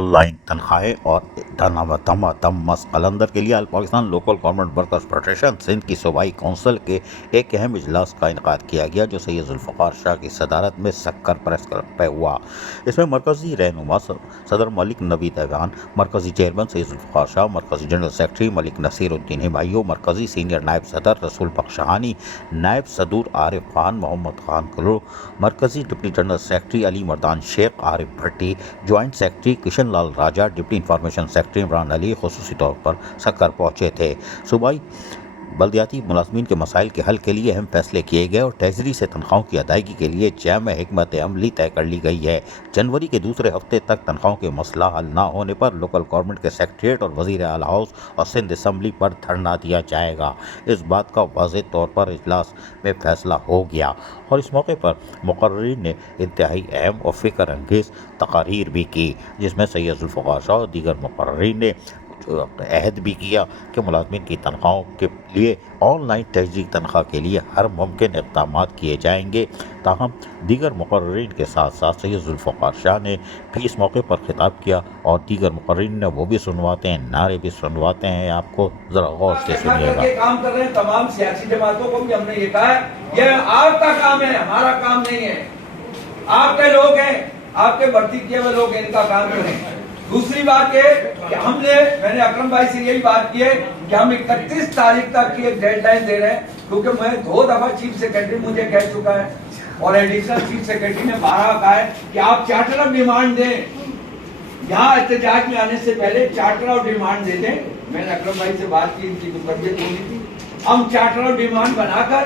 On line تنخواہیں اور دم قلندر کے لیے Pakistan local government workers federation Sindh کی صوبائی کونسل کے ایک اہم اجلاس کا انعقاد کیا گیا جو سید ذوالفقار شاہ کی صدارت میں سکر پریس کلب پہ ہوا۔ اس میں مرکزی رہنما صدر ملک نوید ایوان، مرکزی چیئرمین سید ذوالفقار شاہ، مرکزی جنرل سیکرٹری ملک نصیر الدین ہمایوں، مرکزی سینئر نائب صدر رسول بخش شہانی، نائب صدور عارف خان محمد خان کلو، مرکزی ڈپٹی جنرل سیکرٹری علی مردان شیخ، عارف بھٹی، جوائنٹ سیکرٹری کشن لال راجہ، ڈپٹی انفارمیشن سیکرٹری عمران علی خصوصی طور پر سکر پہنچے تھے۔ صوبائی بلدیاتی ملازمین کے مسائل کے حل کے لیے اہم فیصلے کیے گئے اور ٹریجری سے تنخواہوں کی ادائیگی کے لیے جامع حکمت عملی طے کر لی گئی ہے۔ جنوری کے دوسرے ہفتے تک تنخواہوں کے مسئلہ حل نہ ہونے پر لوکل گورنمنٹ کے سیکریٹریٹ اور وزیر اعلیٰ ہاؤس اور سندھ اسمبلی پر دھرنا دیا جائے گا۔ اس بات کا واضح طور پر اجلاس میں فیصلہ ہو گیا اور اس موقع پر مقررین نے انتہائی اہم اور فکر انگیز تقاریر بھی کی، جس میں سید ذوالفقار شاہ اور دیگر مقررین نے عہد بھی کیا کہ ملازمین کی تنخواہوں کے لیے آن لائن تجدید تنخواہ کے لیے ہر ممکن اقدامات کیے جائیں گے۔ تاہم دیگر مقررین کے ساتھ ساتھ سید ذوالفقار شاہ نے بھی اس موقع پر خطاب کیا اور دیگر مقررین نے وہ بھی سنواتے ہیں، نعرے بھی سنواتے ہیں۔ آپ کو ذرا غور سے سنیے گا۔ کام کر رہے ہیں تمام سیاسی جماعتوں کو بھی ہم نے یہ کہا ہے یہ آپ کا کام ہے، ہمارا کام نہیں ہے۔ آپ کے لوگ ہیں، آپ کے بھرتی کیے ہوئے لوگ ان کا کام کریں۔ دوسری بات یہ کہ میں نے اکرم بھائی سے یہی بات کی ہے کہ ہم 31 تاریخ تک کی ایک ڈیڈ لائن دے رہے ہیں، کیونکہ میں 2 دفعہ چیف سیکرٹری مجھے کہہ چکا ہے اور ایڈیشنل چیف سیکرٹری نے 12 کہا ہے کہ آپ چارٹر آف ڈیمانڈ دیں، یہاں احتجاج میں آنے سے پہلے چارٹر آف ڈیمانڈ دے دیں۔ میں نے اکرم بھائی سے بات کی، ان کی طبیعت ہوئی تھی، ہم چارٹر آف ڈیمانڈ بنا کر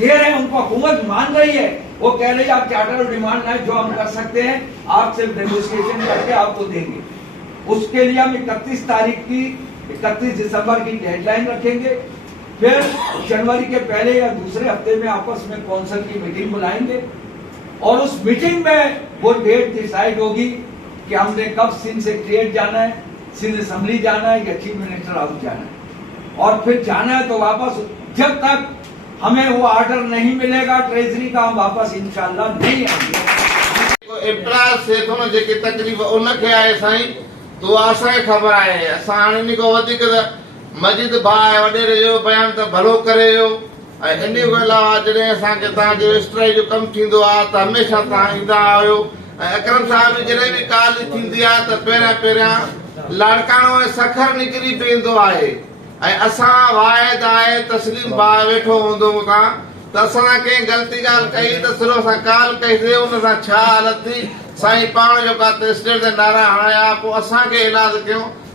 دے رہے ہیں، ان کو حکومت مان رہی ہے، وہ کہہ رہی ہے آپ چارٹر آف ڈیمانڈ نہ جو ہم کر سکتے ہیں آپ سے نیگوشیشن کر کے آپ کو دیں گے۔ اس کے لیے ہم 31 دسمبر کی ڈیڈ لائن رکھیں گے، پھر جنوری کے پہلے یا دوسرے ہفتے میں آپس میں کونسل کی میٹنگ بلائیں گے اور اس میٹنگ میں وہ ڈیٹ ڈیسائیڈ ہوگی کہ ہم نے کب سندھ سیکریٹریٹ جانا ہے، سندھ اسمبلی جانا ہے یا چیف منسٹر ہاؤس جانا ہے، اور پھر جانا ہے تو واپس جب تک ہمیں وہ آرڈر نہیں ملے گا ٹریجری کا ہم واپس انشاءاللہ نہیں آئیں گے۔ امتیاز سے تو جیکي تکلیف ان کي آهي سائیں تو اسان کي خبر آهي اسان ان کو وديڪ مجيد بھاءِ وڏيري جو بیان ته ڀلو ڪري جو ۽ ان کي علاوه جڏهن اسان کي تان جو اسٽرائيڪ جو کم ٿيندو آهي ته هميشه تان ايندا آهيو ۽ اڪرم صاحب جڏهن به ڪال ٿيندي آهي ته پهريان لاڙڪاڻو ۽ سکر نڪري پيندو آهي ۽ اسان واحد آهي تسليم بھاءِ ويٺو هوندو تان ته اسان ڪنهن غلطي ڳالهه ڪئي ته صرف اسان کال ڪئيسي ان سان ڇا حالت ٿي سائیں پاڻ جو کا اسٽيٽ تي نعرا هڻايا پوءِ اسان کي علاج ڪيو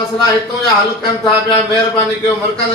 مسئلا هتون جا حل ڪن ٿا پيا، مهرباني ڪيو مرڪز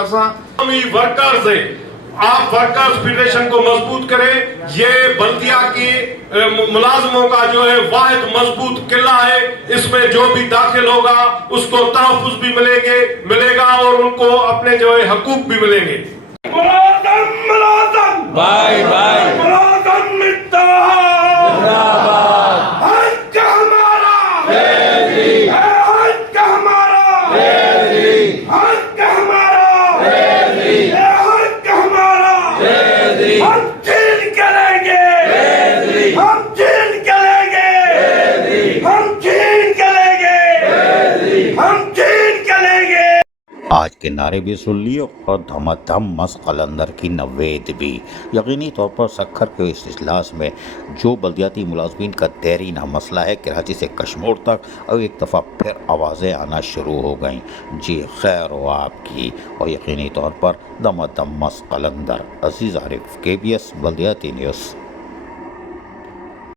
اسان قومی ورکرز ہیں، آپ ورکرز فیڈریشن کو مضبوط کریں۔ یہ بلدیہ کی ملازموں کا جو ہے واحد مضبوط قلعہ ہے، اس میں جو بھی داخل ہوگا اس کو تحفظ بھی ملے گا اور ان کو اپنے جو ہے حقوق بھی ملیں گے۔ ملازم بائی بائی ملازم اتحاد زندہ باد، حق ہمارا تحریک، حق ہمارا تحریک، حق ہمارا تحریک، حق ہمارا تحریک، ہم چھین کے لیں گے، تحریک، ہم چھین کے لیں گے، تحریک، ہم چھین کے لیں گے، تحریک۔ ہم چھین کے لیں گے۔ آج کے نعرے بھی سن لیے اور دھم قلندر کی نوید بھی۔ یقینی طور پر سکر کے اس اجلاس میں جو بلدیاتی ملازمین کا دیرینہ مسئلہ ہے، کراچی سے کشمور تک اب ایک دفعہ پھر آوازیں آنا شروع ہو گئیں۔ جی خیر ہو آپ کی، اور یقینی طور پر دم قلندر۔ عزیز عارف، KBS بلدیاتی نیوز۔